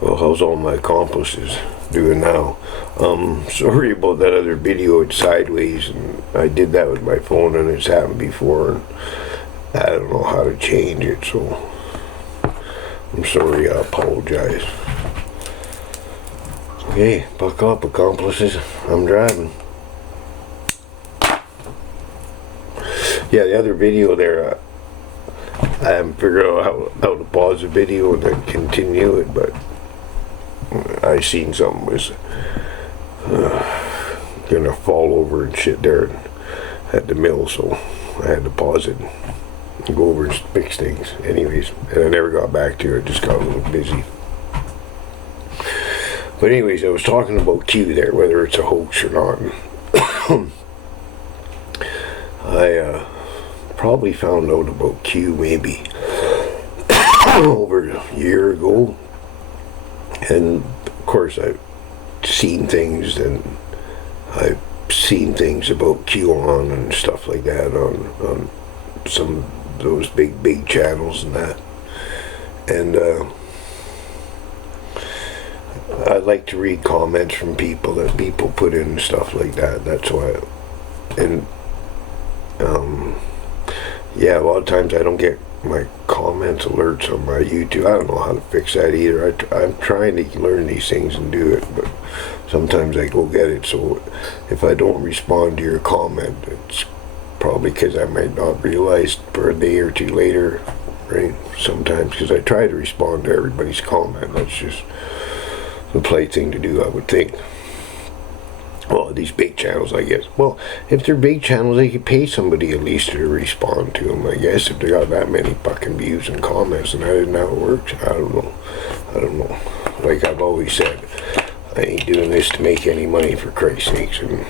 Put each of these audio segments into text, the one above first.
Well, how's all my accomplices doing now? Sorry about that other video. It's sideways, and I did that with my phone, and it's happened before, and I don't know how to change it, so I'm sorry. I apologize. Okay, buck up, accomplices. I'm driving. Yeah, the other video there, I haven't figured out how to pause the video and then continue it, but I seen something was gonna fall over and shit there at the mill, so I had to pause it and go over and fix things. Anyways, and I never got back to it. I just got a little busy. But anyways, I was talking about Q there, whether it's a hoax or not. I probably found out about Q maybe over a year ago, and of course I've seen things, and I've seen things about QAnon and stuff like that on some of those big channels and that, and I like to read comments from people that people put in and stuff like that. That's why, and yeah, a lot of times I don't get my comments alerts on my YouTube. I don't know how to fix that either. I'm trying to learn these things and do it, but sometimes I go get it. So if I don't respond to your comment, it's probably because I might not realize for a day or two later, right? Sometimes, because I try to respond to everybody's comment. That's just the polite thing to do, I would think. Well, these big channels, I guess. Well, if they're big channels, they could pay somebody at least to respond to them, I guess, if they got that many fucking views and comments, and that isn't how it works. I don't know. Like I've always said, I ain't doing this to make any money, for Christ's sakes, and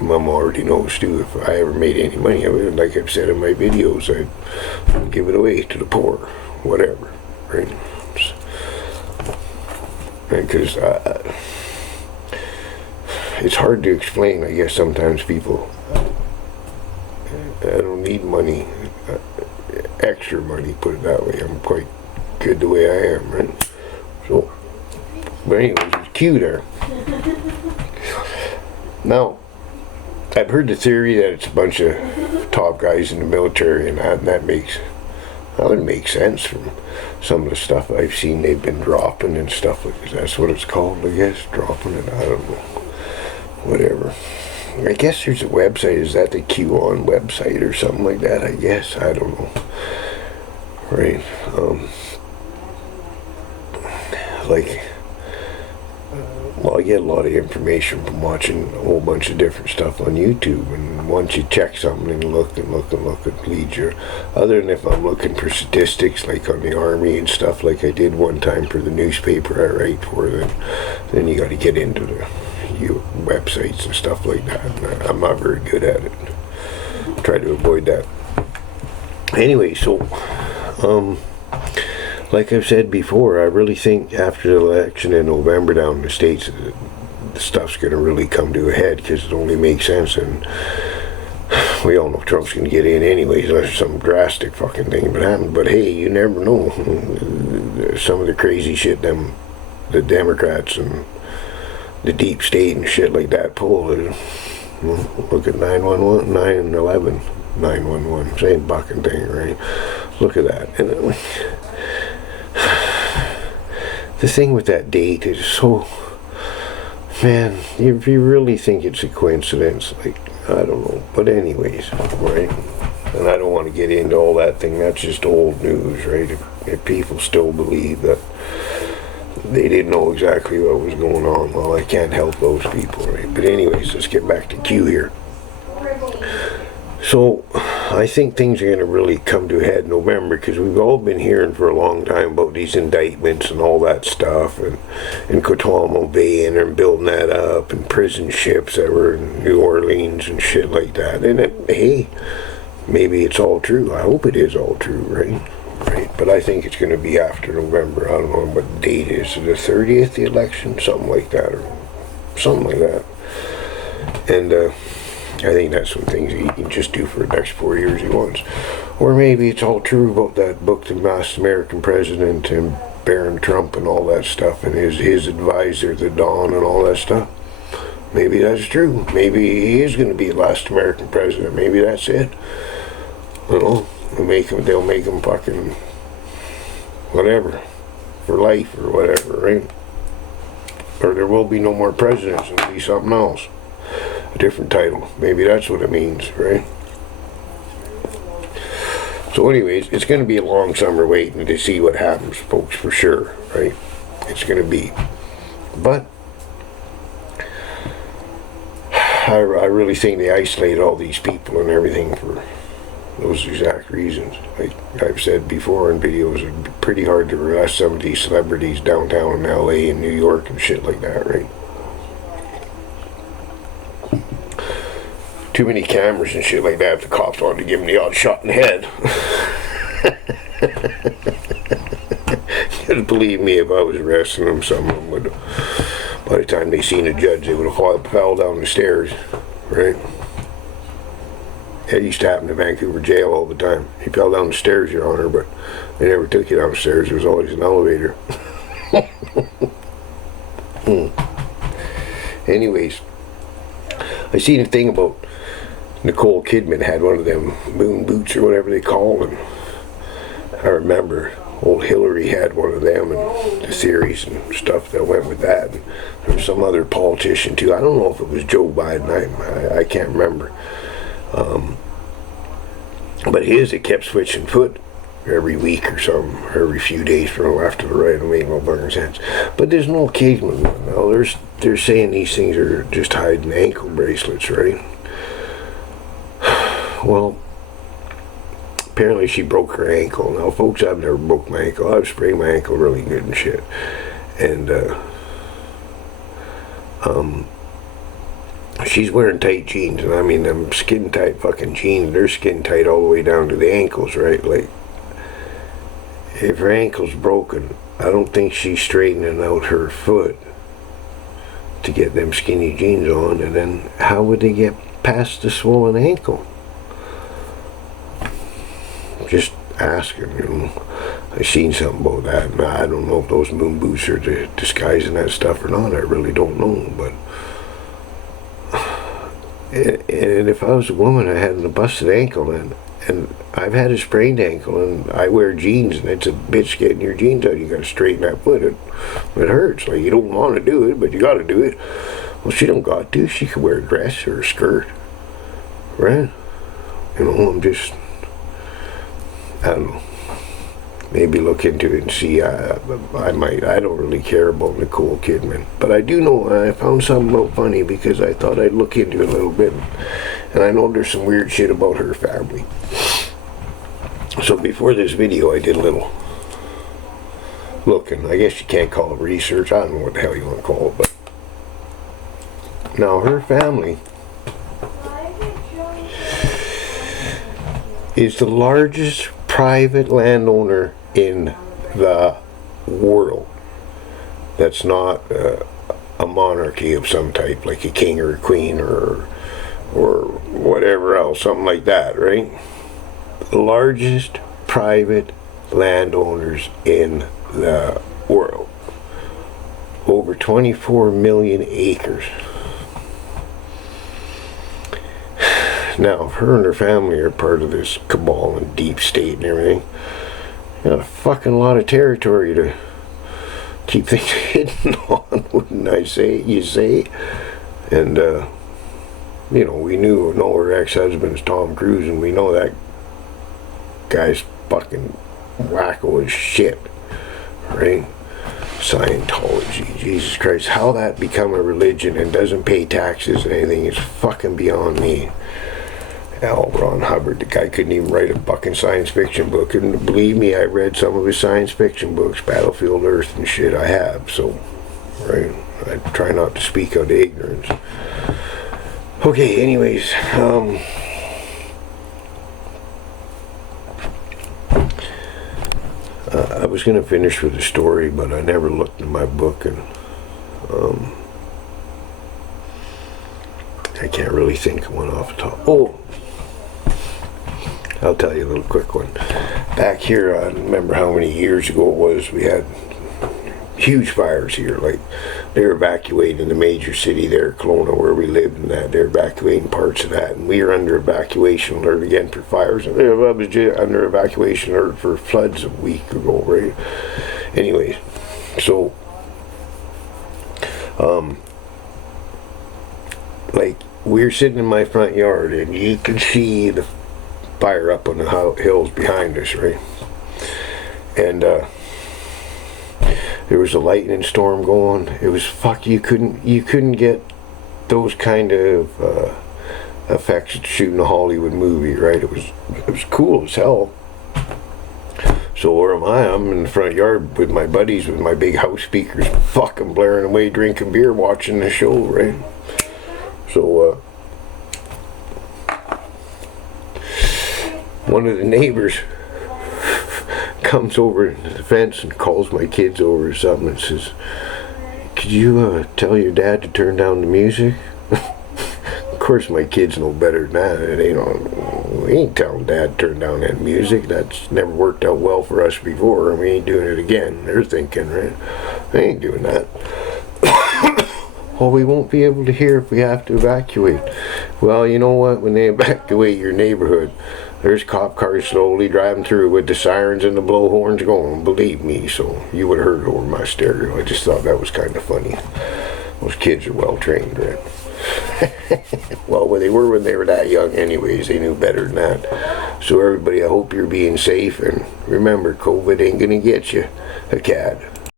Mom already knows too. If I ever made any money, like I've said in my videos, I'd give it away to the poor, whatever, right? Because it's hard to explain, I guess. Sometimes people, I don't need money, extra money, put it that way. I'm quite good the way I am, right? So, but anyways, it's Q there. Now, I've heard the theory that it's a bunch of top guys in the military, and that makes sense from some of the stuff I've seen they've been dropping and stuff like that. That's what it's called, I guess, dropping it. I don't know. Whatever. I guess there's a website. Is that the QAnon website or something like that? I guess. I don't know. Right. Well, I get a lot of information from watching a whole bunch of different stuff on YouTube, and once you check something and look, it leads you. Other than if I'm looking for statistics, like on the Army and stuff, like I did one time for the newspaper I write for, then you got to get into the websites and stuff like that. And I'm not very good at it. Try to avoid that. Anyway, so like I've said before, I really think after the election in November down in the States, the stuff's going to really come to a head, because it only makes sense, and we all know Trump's going to get in anyways, unless some drastic fucking thing would happen. But hey, you never know. Some of the crazy shit the Democrats and the deep state and shit like that pull. Look at 911, 9/11, 911, same fucking thing, right? Look at that. And the thing with that date is so, man, if you really think it's a coincidence, like, I don't know. But anyways, right? And I don't want to get into all that thing. That's just old news, right? If people still believe that they didn't know exactly what was going on, well, I can't help those people, right? But anyways, let's get back to Q here. So, I think things are going to really come to a head in November, because we've all been hearing for a long time about these indictments and all that stuff, and Guantanamo Bay, and they're building that up, and prison ships that were in New Orleans and shit like that. And hey, maybe it's all true. I hope it is all true, right? Right, but I think it's going to be after November. I don't know what the date is. The 30th, the election, something like that, or something like that. And I think that's some things that he can just do for the next 4 years he wants. Or maybe it's all true about that book, The Last American President, and Barron Trump and all that stuff, and his advisor, the Don, and all that stuff. Maybe that's true. Maybe he is going to be the last American president. Maybe that's it. You know, they'll make him fucking whatever for life or whatever, right? Or there will be no more presidents and it'll be something else, a different title. Maybe that's what it means, right? So anyways, it's going to be a long summer waiting to see what happens, folks, for sure, right? It's going to be. But I really think they isolated all these people and everything for those exact reasons. Like I've said before in videos, it's pretty hard to arrest some of these celebrities downtown in LA and New York and shit like that, right? Too many cameras and shit like that. The cops wanted to give them the odd shot in the head. Because believe me, if I was arresting them, some of them would, by the time they seen a judge, they would have fell down the stairs, right? That used to happen in Vancouver jail all the time. He fell down the stairs, Your Honor, but they never took you downstairs. There was always an elevator. Anyways, I seen a thing about Nicole Kidman had one of them moon boots or whatever they call them. I remember old Hillary had one of them, and the theories and stuff that went with that. And there was some other politician too. I don't know if it was Joe Biden. I can't remember. But it kept switching foot every week or something, every few days from the left to the right. It made no fucking sense. But there's no occasional one. Now they're saying these things are just hiding ankle bracelets, right? Well, apparently she broke her ankle. Now, folks, I've never broke my ankle. I've sprained my ankle really good and shit. And she's wearing tight jeans, and I mean them skin tight fucking jeans. They're skin tight all the way down to the ankles, right? Like, if her ankle's broken, I don't think she's straightening out her foot to get them skinny jeans on. And then how would they get past the swollen ankle? Just asking, you know. I seen something about that, and I don't know if those moon boots are disguising that stuff or not. I really don't know, but. And if I was a woman, I had a busted ankle, and I've had a sprained ankle, and I wear jeans, and it's a bitch getting your jeans out. You got to straighten that foot. It hurts. Like, you don't want to do it, but you got to do it. Well, she don't got to. She could wear a dress or a skirt, right? You know, I don't know. Maybe look into it and see. I might. I don't really care about Nicole Kidman, but I do know I found something about funny because I thought I'd look into it a little bit, and I know there's some weird shit about her family. So before this video, I did a little looking. I guess you can't call it research. I don't know what the hell you want to call it, but now her family is the largest private landowner in the world. That's not a monarchy of some type, like a king or a queen or whatever else, something like that, right? The largest private landowners in the world. Over 24 million acres. Now, if her and her family are part of this cabal and deep state and everything, you got a fucking lot of territory to keep things hidden on, wouldn't I say? You say? And, you know, we know her ex-husband's Tom Cruise, and we know that guy's fucking wacko as shit, right? Scientology, Jesus Christ. How that become a religion and doesn't pay taxes and anything is fucking beyond me. L. Ron Hubbard, the guy couldn't even write a fucking science fiction book. And believe me, I read some of his science fiction books, Battlefield Earth and shit. I have, so, right? I try not to speak out of ignorance. Okay, anyways, I was going to finish with the story, but I never looked in my book, and I can't really think of one off the top. Oh, I'll tell you a little quick one. Back here, I don't remember how many years ago it was, we had huge fires here. Like, they're evacuating the major city there, Kelowna, where we live, and that they're evacuating parts of that, and we are under evacuation alert again for fires. And I was just under evacuation alert for floods a week ago, right? Anyways, so like, we're sitting in my front yard, and you can see the fire up on the hills behind us, right? And there was a lightning storm going. It was you couldn't get those kind of effects shooting a Hollywood movie, right? It was cool as hell. So where am I? I'm in the front yard with my buddies with my big house speakers, fucking blaring away, drinking beer, watching the show, right? So one of the neighbors comes over the fence and calls my kids over or something and says, "Could you tell your dad to turn down the music?" Of course my kids know better than that. We ain't telling Dad to turn down that music. That's never worked out well for us before, and we ain't doing it again. They're thinking, right? They ain't doing that. Well, we won't be able to hear if we have to evacuate. Well, you know what? When they evacuate your neighborhood, there's cop cars slowly driving through with the sirens and the blowhorns going, believe me. So you would have heard it over my stereo. I just thought that was kind of funny. Those kids are well trained, right? Well, they were when they were that young anyways. They knew better than that. So everybody, I hope you're being safe, and remember, COVID ain't gonna get you, a cat.